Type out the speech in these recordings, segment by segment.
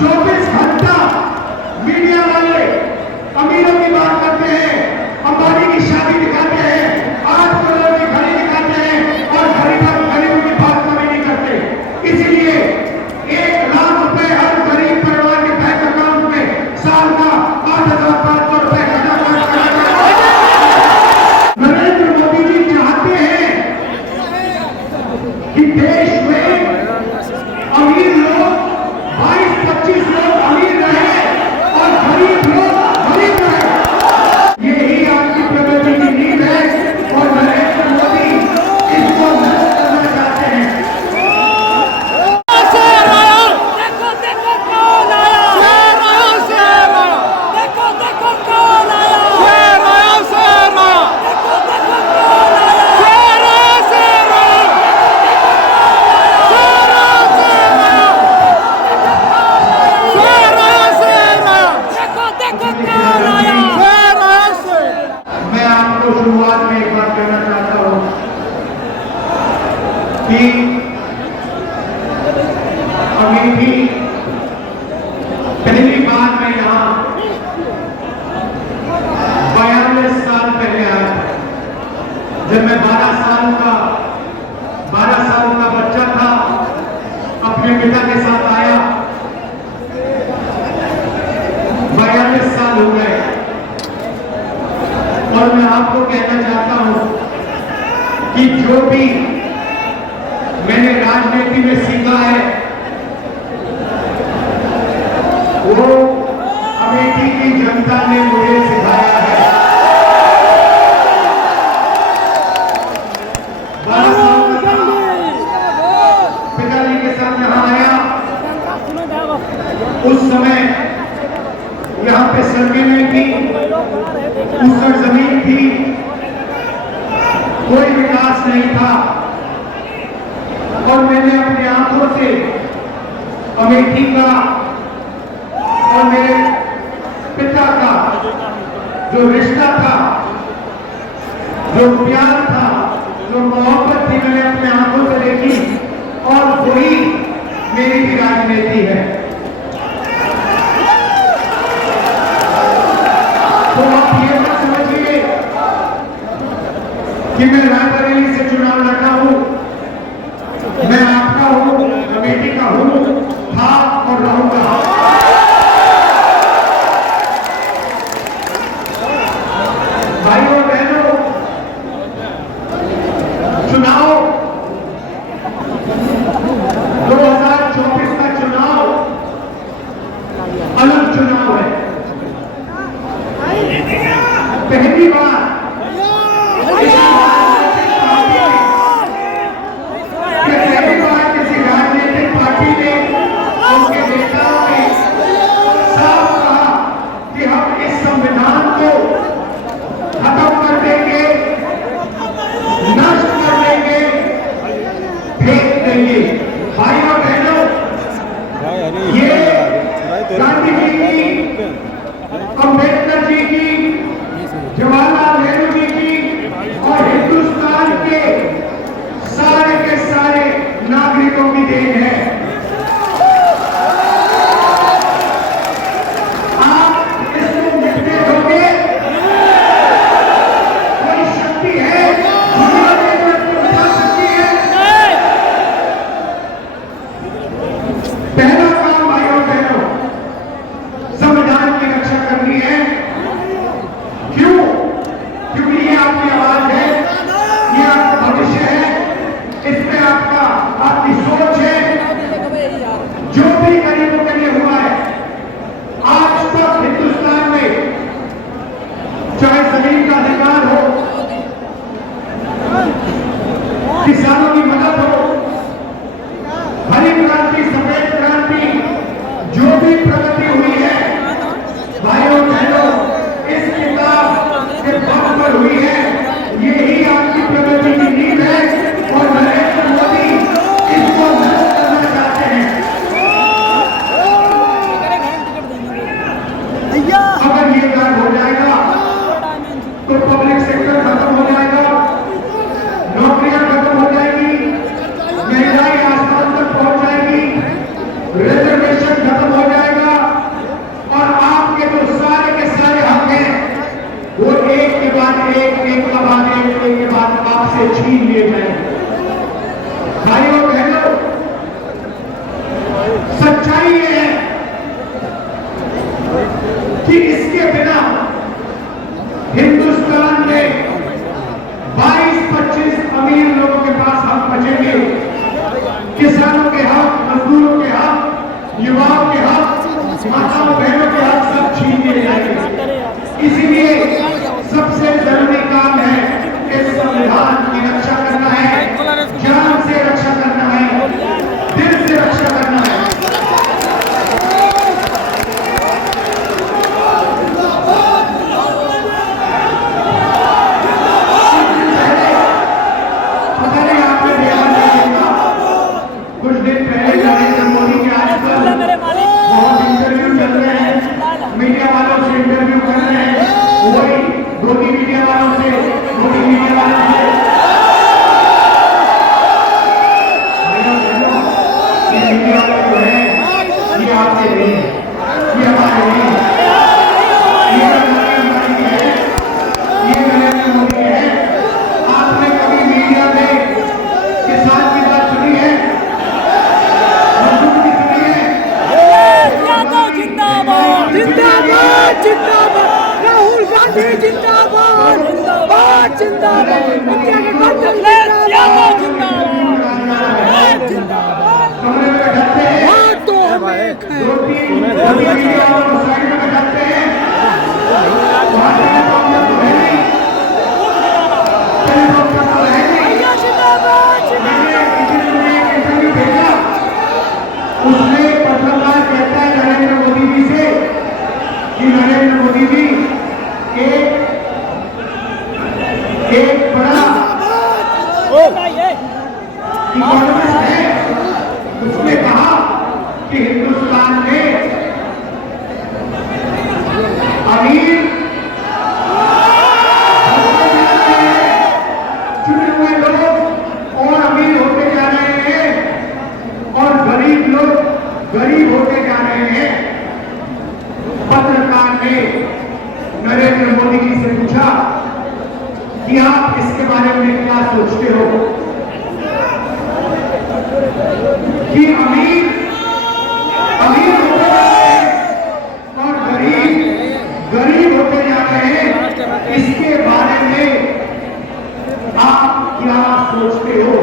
24 घंटा मीडिया वाले अमीरों की बात करते हैं, अंबानी की शादी दिखाते हैं, 8 करोड़ की घड़ी दिखाते हैं और गरीबों की बात कभी नहीं करते। इसीलिए 1 लाख रुपए हर गरीब परिवार के बैंक अकाउंट में साल का 8,500 रुपए जमा कराना। नरेंद्र मोदी जी चाहते हैं कि देश में अमीर लोग 22-25 लोग अमीर रहे और गरीब लोग गरीब रहे। यही आपकी प्रगति की नींव है और नरेंद्र मोदी इसको नष्ट करना चाहते हैं। मैं आपको शुरुआत में एक बात कहना चाहता हूं कि अमेठी पहली बार मैं यहां 42 साल पहले आया था। जब मैं 12 साल का बच्चा था, अपने पिता के साथ आया। 42 साल हो गए और मैं आपको कहना चाहता हूं कि जो भी मैंने राजनीति में सीखा है वो अमेठी की जनता ने मुझे सिखाया है। 12 साल का था, पिताजी के साथ यहां आया। उस समय यहां पे सड़कें नहीं थी, ऊसर जमीन थी, कोई विकास नहीं था और मैंने अपनी आंखों से अमेठी का और मेरे पिता का जो रिश्ता था, जो प्यार था, जो मोहब्बत थी, मैंने अपने आंखों से देखी और वही मेरी भी राजनीति है। तो आप ये मत समझिए कि मैं रायबरेली से चुनाव लड़ा हूं। मैं आपका हूं, अमेठी का हूं, था और रहूंगा। भाइयों बहनों, चुनाव 2024 का चुनाव अलग चुनाव है। पहली बार किसी राजनीतिक पार्टी ने उनके नेताओं ने साफ कहा कि हम इस संविधान को खत्म कर देंगे, नष्ट कर देंगे, फेंक देंगे। भाइयों बहनों, ये गांधी जी की, अम्बेडकर जी की, जवाहरलाल नेहरू जी की और हिंदुस्तान के सारे नागरिकों की देन है। आप इसको मिटने दोगे? कोई शक्ति है दुनिया में जो उठा सकती है? पहला काम भाइयों बहनों, संविधान की रक्षा करनी है। क्यों? क्योंकि ये आपकी आवाज है, ये आपका भविष्य है, इसमें आपकी सोच है, माताओं के हक, माताओं बहनों के हक सब छीन लिए जाएंगे। इसीलिए सबसे जरूरी काम है इस संविधान की रक्षा करना है, जान से रक्षा करना है, दिल से रक्षा करना है। कुछ दिन पहले नरेंद्र मोदी के आजकल बहुत इंटरव्यू चल रहे हैं, मीडिया वालों से इंटरव्यू कर रहे हैं, वही मोदी मीडिया वालों से मीडिया वालों से जो है ये आपके नहीं है, ये हमारे नहीं है, ये नरेंद्र मोदी है। आपने कभी मीडिया में किसान की बात सुनी है? जिंदाबाद जिंदाबाद, राहुल गांधी जिंदाबाद जिंदाबाद जिंदाबाद, इंडिया के गणतंत्र जिंदाबाद। हाँ तो हम एक उसने पत्रकार कहता है नरेंद्र मोदी जी से कि नरेंद्र मोदी जी एक बड़ा इकोनॉमिस्ट है, उसने कहा कि हिंदुस्तान में अमीर चुने हुए लोग और अमीर होते जा रहे हैं और गरीब लोग गरीब होते जा रहे हैं। पत्रकार ने नरेंद्र मोदी जी से पूछा कि आप इसके बारे में क्या सोचते हो कि अमीर होते जा रहे हैं और गरीब होते जा रहे हैं, इसके बारे में आप क्या सोचते हो?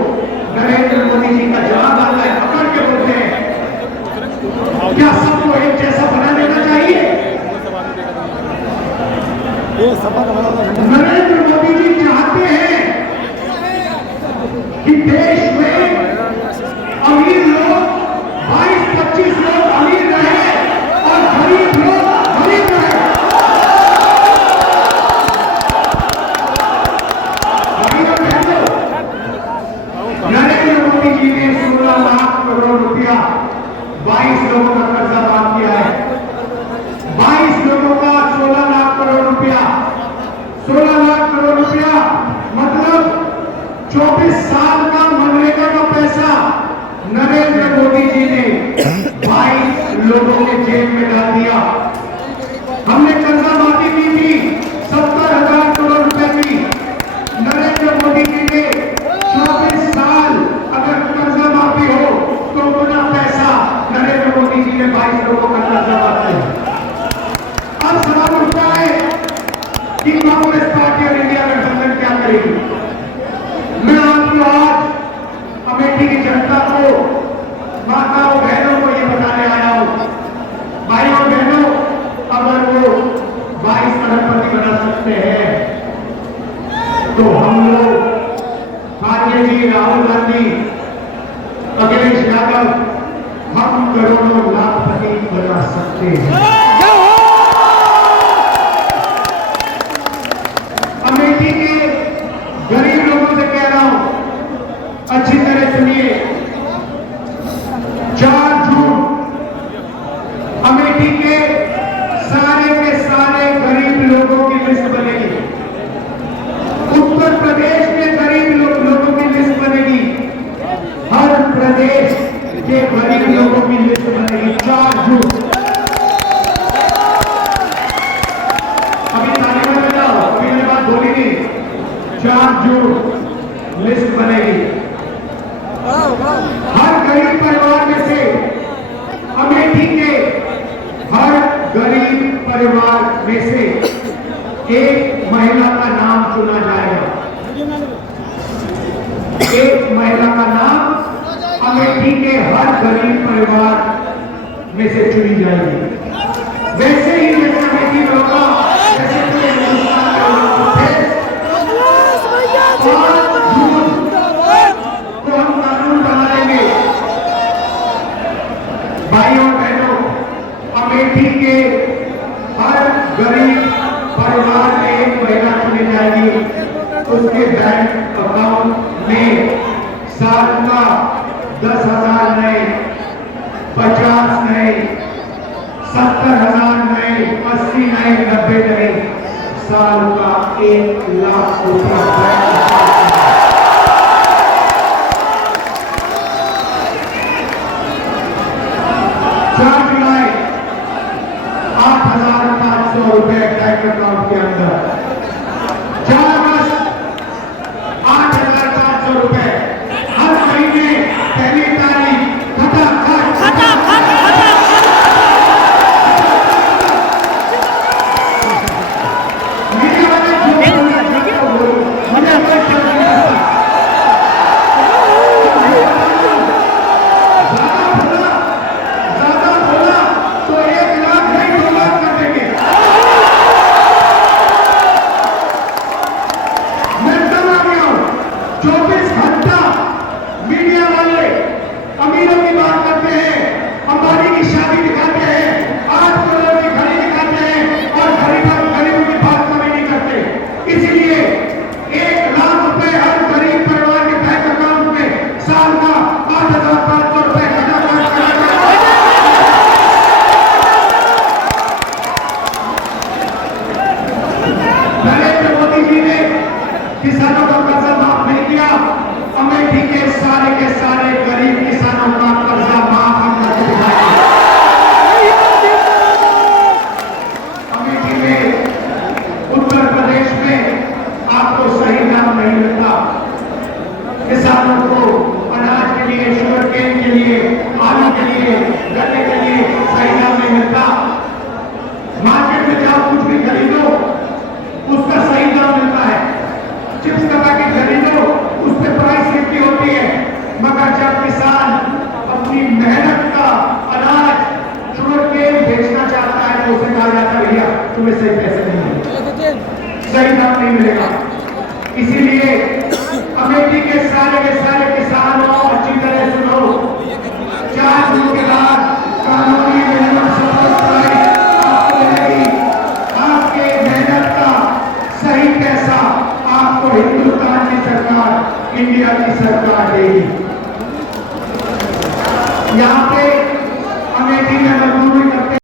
नरेंद्र मोदी जी का जवाब आता है, पकड़ के बोलते हैं, क्या सबको एक जैसा बना देना चाहिए? नरेंद्र मोदी जी चाहते हैं कि देश में अमीर लोग 22-25 लोग अमीर रहे और गरीब लोग गरीब रहे। नरेंद्र मोदी जी ने 16 लाख करोड़ रुपया 22 लोगों का कर्जा माफ किया है। 22 लोगों का 16 लाख करोड़ रुपया, 16 लाख करोड़ रुपया मतलब 24 साल का मनरेगा का पैसा नरेंद्र मोदी जी ने 22 लोगों के जेब में डाल दिया। हमने कर्जा माफी की थी 70,000 करोड़ रुपए की, नरेंद्र मोदी जी ने 24 साल अगर कर्जा माफी हो तो उतना पैसा नरेंद्र मोदी जी ने 22 लोगों का कर्जा माफ किया। अब सवाल उठता है कि कांग्रेस पार्टी और इंडिया गठबंधन क्या करेगी? मैं आपको आज अमेठी की जनता को, माताओं बहनों को ये बताने आया हूं, भाइयों बहनों, अगर वो 22 अरबपति बना सकते हैं तो हम लोग आर्य जी, राहुल गांधी, अखिलेश यादव, हम करोड़ों लाखपति बना सकते हैं। अमेठी के गरीब लोगों से कह रहा हूं, अच्छी तरह सुनिए, 4 जून अमेठी के सारे गरीब लोगों की लिस्ट बनेगी। उत्तर प्रदेश में गरीब लोगों की लिस्ट बनेगी, हर प्रदेश के गरीब लोगों की लिस्ट बनेगी 4 जून। अभी तालिबान में जाओ, अभी मैंने बात बोली नहीं, 4 जून लिस्ट बनेगी। हर गरीब परिवार में से अमेठी के हर गरीब परिवार में से एक महिला का नाम चुना जाएगा। एक महिला का नाम अमेठी के हर गरीब परिवार में से चुनी जाएगी। वैसे ही जैसे अमेठी में होगा, जैसे पूरे हिंदुस्तान के लोग थे, कमलेश भैया और जून को हम कानून बनाएंगे। भाइयों बहनों, अमेठी के हर गरीब परिवार में एक महिला चुनी जाएगी। उसके बैंक अकाउंट में साल का 10,000 नए, 50 नए, 70,000 नए, 80 नए, 90 नए, साल का 1 लाख रुपया। 4 जुलाई 8,500 रुपए बैंक अकाउंट के अंदर। 4 अगस्त 8,500 रुपए हर महीने पहली तारीख मीडिया वाले ज्यादा बोला तो 1 लाख नहीं 2 लाख कर देंगे। मैं कब आ गया हूं? 24 घंटा मीडिया वाले अमीरों की बात करते हैं, अंबानी की शादी दिखाते हैं, 8 करोड़ की घड़ी दिखाते हैं और गरीबों की बात कभी नहीं करते। इसीलिए 1 लाख रुपए हर गरीब परिवार के बैंक अकाउंट में साल का 8,500 रुपए नरेंद्र मोदी जी ने किसानों का कर्जा माफ नहीं किया। अमेठी के सारे गरीब किसानों का कर्जा माफ हम करके दिखाएंगे। अमेठी में, उत्तर प्रदेश में आपको सही दाम नहीं मिलता। किसानों को अनाज के लिए, शुगर केन के लिए, आलू के लिए, गन्ने के लिए सही दाम नहीं मिलता। मार्केट में जाओ, कुछ भी खरीदो, उसका सही दाम मिलता है। चिप्स का पैकेट खरीदो, उस पर प्राइस लिखी होती है, मगर जब किसान अपनी मेहनत का अनाज, शुगर केन बेचना चाहता है तो उसे कहा जाता है भैया तुम्हें सही पैसे नहीं मिलेंगे, सही दाम नहीं मिलेगा। इसीलिए अमेठी के सारे किसानों अच्छी तरह सुनो, 4 जून के बाद कानूनी मिनिमम सपोर्ट प्राइस आपको मिलेगी। आपके मेहनत का सही पैसा आपको हिंदुस्तान की सरकार, इंडिया की सरकार देगी। यहाँ